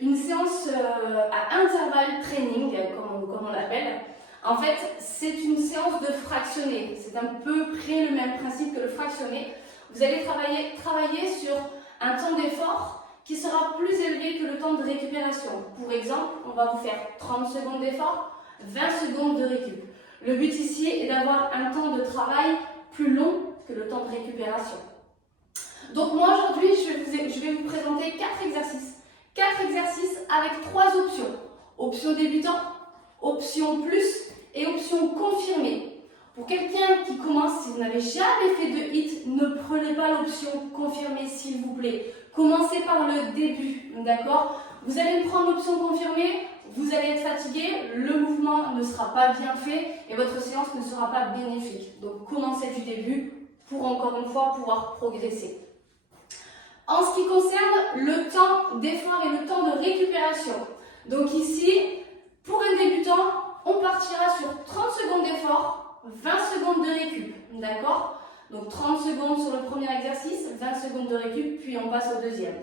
une séance à intervalle training, comme on l'appelle. En fait, c'est une séance de fractionné. C'est un peu près le même principe que le fractionné. Vous allez travailler sur un temps d'effort qui sera plus élevé que le temps de récupération. Pour exemple, on va vous faire 30 secondes d'effort, 20 secondes de récup. Le but ici est d'avoir un temps de travail plus long que le temps de récupération. Donc moi aujourd'hui, je vais vous présenter 4 exercices. 4 exercices avec 3 options. Option débutant, option plus et option confirmée. Pour quelqu'un qui commence, si vous n'avez jamais fait de HIIT, ne prenez pas l'option confirmée s'il vous plaît. Commencez par le début, d'accord? Vous allez prendre l'option confirmée, vous allez être fatigué, le mouvement ne sera pas bien fait et votre séance ne sera pas bénéfique. Donc commencez du début pour encore une fois pouvoir progresser. En ce qui concerne le temps d'effort et le temps de récupération, donc ici, pour un débutant, on partira sur 30 secondes d'effort, 20 secondes de récup, d'accord? Donc 30 secondes sur le premier exercice, 20 secondes de récup, puis on passe au deuxième.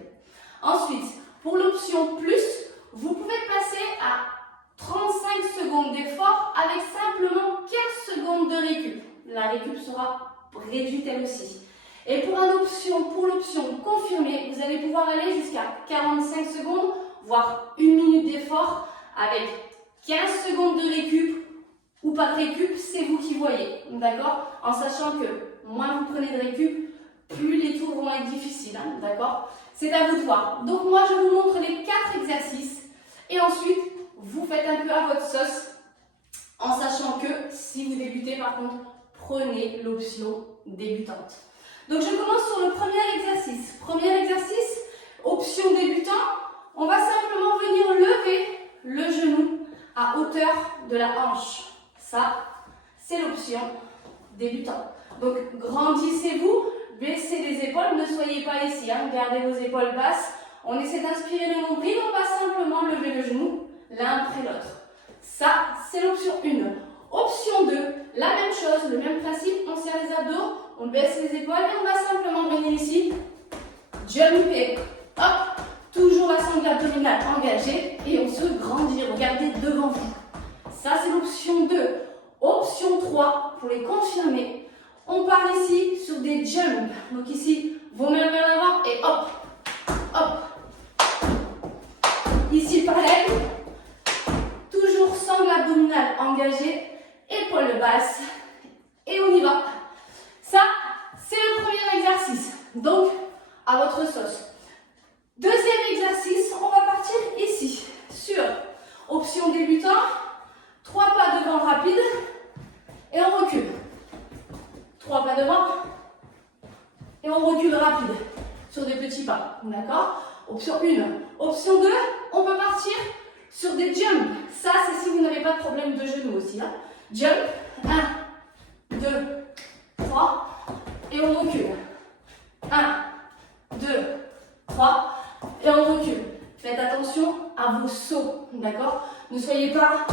Ensuite, pour l'option plus, vous pouvez passer à 35 secondes d'effort avec simplement 15 secondes de récup. La récup sera réduite elle aussi. Et pour l'option confirmée, vous allez pouvoir aller jusqu'à 45 secondes, voire 1 minute d'effort avec 15 secondes de récup ou pas de récup, c'est vous qui voyez, d'accord? En sachant que moins vous prenez de récup, plus les tours vont être difficiles, hein, d'accord? C'est à vous de voir. Donc moi, je vous montre les 4 exercices et ensuite, vous faites un peu à votre sauce en sachant que si vous débutez, par contre, prenez l'option débutante. Donc je commence sur le premier exercice. Premier exercice, option débutant, on va simplement venir lever le genou à hauteur de la hanche. Ça, c'est l'option débutant. Donc grandissez-vous, baissez les épaules, ne soyez pas ici, hein, gardez vos épaules basses. On essaie d'inspirer le nombril, on va simplement lever le genou l'un après l'autre. Ça, c'est l'option 1. Option 2, la même chose, le même principe, on serre les abdos, on baisse les épaules et on va simplement venir ici, jumper, hop, toujours la sangle abdominale engagée et on se grandit, regardez devant vous. Ça, c'est l'option 2. Option 3, pour les confirmer, on part ici sur des jumps. Donc ici, vos mains vers l'avant et hop, hop. Ici, pareil, toujours sangle abdominale engagée, épaules basses et on y va. Ça, c'est le premier exercice. Donc, à votre sauce. Deuxième exercice, on va partir ici sur option débutant, 3 pas devant rapide et on recule. 3 pas devant et on recule rapide sur des petits pas. D'accord? Option 1. Option 2, on peut partir sur des jumps. Ça, c'est si vous n'avez pas de problème de genou aussi. Hein. Jump, 1, 2, 3 et on recule. 1, 2, 3 et on recule. Faites attention à vos sauts, d'accord? Ne soyez pas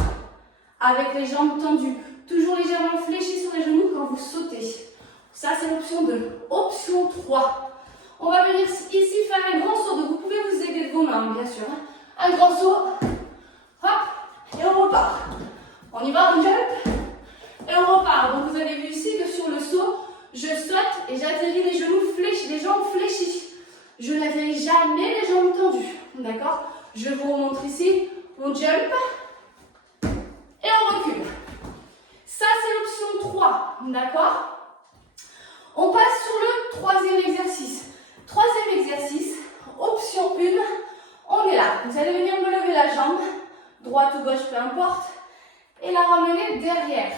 avec les jambes tendues. Toujours légèrement fléchis sur les genoux quand vous sautez. Ça, c'est l'option 2. Option 3. On va venir ici faire un grand saut. Donc, vous pouvez vous aider de vos mains, bien sûr. Hein. Un grand saut. Hop. Et on repart. On y va, on jump. Et on repart. Donc, vous avez vu ici que sur le saut, je saute et j'atterris les genoux fléchis, les jambes fléchies. Je n'atterris jamais les jambes tendues. D'accord? Je vous remontre ici. On jump. Et on recule. Ça, c'est l'option 3. D'accord? On passe sur le troisième exercice. Troisième exercice, option 1. On est là. Vous allez venir me lever la jambe, droite ou gauche, peu importe, et la ramener derrière.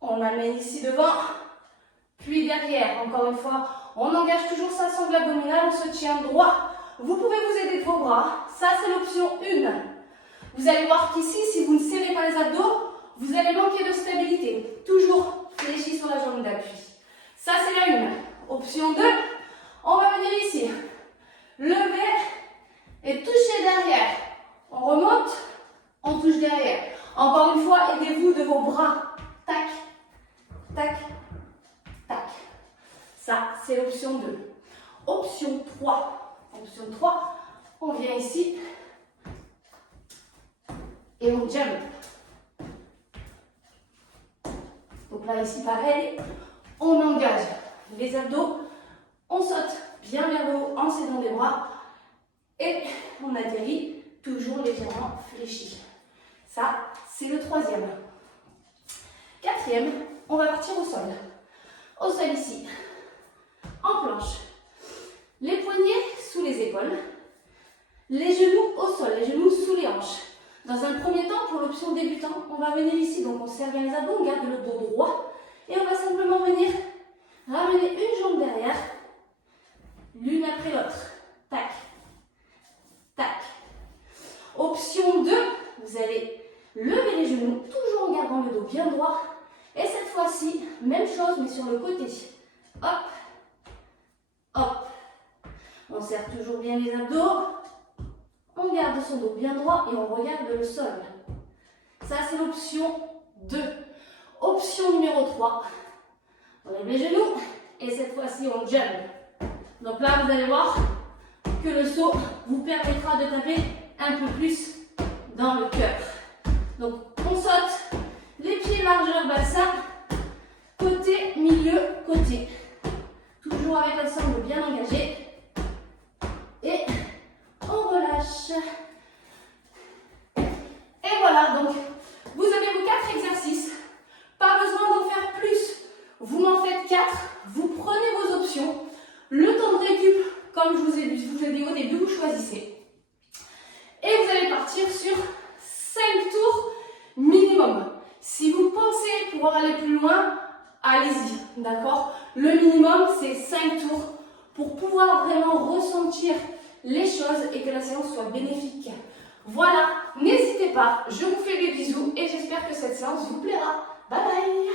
On la met ici devant, puis derrière. Encore une fois, on engage toujours sa sangle abdominale, on se tient droit. Vous pouvez vous aider de vos bras. Ça, c'est l'option 1. Vous allez voir qu'ici, si vous ne serrez pas les abdos, vous allez manquer de stabilité. Toujours fléchi sur la jambe d'appui. Ça, c'est la 1. Option 2, on va venir ici. Lever et toucher derrière. On remonte, on touche derrière. Encore une fois, aidez-vous de vos bras. Tac, tac, tac. Ça, c'est l'option 2. Option 3. Option 3, on vient ici. et on jump. Donc là, ici, pareil, on engage les abdos, on saute bien vers le haut en s'aidant les bras et on atterrit toujours légèrement fléchi. Ça, c'est le troisième. Quatrième, on va partir au sol. Au sol ici, en planche. Les poignets sous les épaules, les genoux au sol, les genoux sous les hanches. Dans un premier temps, pour l'option débutant, on va venir ici, donc on serre bien les abdos, on garde le dos droit et on va simplement venir ramener une jambe derrière, l'une après l'autre. Tac, tac. Option 2, vous allez lever les genoux, toujours en gardant le dos bien droit. Et cette fois-ci, même chose, mais sur le côté. Hop, hop. On serre toujours bien les abdos. On garde son dos bien droit et on regarde le sol. Ça, c'est l'option 2. Option numéro 3. On lève les genoux et cette fois-ci, on jump. Donc là, vous allez voir que le saut vous permettra de taper un peu plus dans le cœur. Donc, on saute, les pieds largeur bassin, côté, milieu, côté. Toujours avec l'ensemble bien engagé. Et on relâche. Et voilà, donc, vous avez vos 4 exercices. Pas besoin d'en faire plus. Vous m'en faites 4. Vous prenez vos options. Le temps de récup, comme je vous ai dit au début, vous choisissez. Et vous allez partir sur 5 tours minimum. Si vous pensez pouvoir aller plus loin, allez-y, d'accord? Le minimum, c'est 5 tours pour pouvoir vraiment ressentir les choses et que la séance soit bénéfique. Voilà, n'hésitez pas, je vous fais des bisous et j'espère que cette séance vous plaira. Bye bye!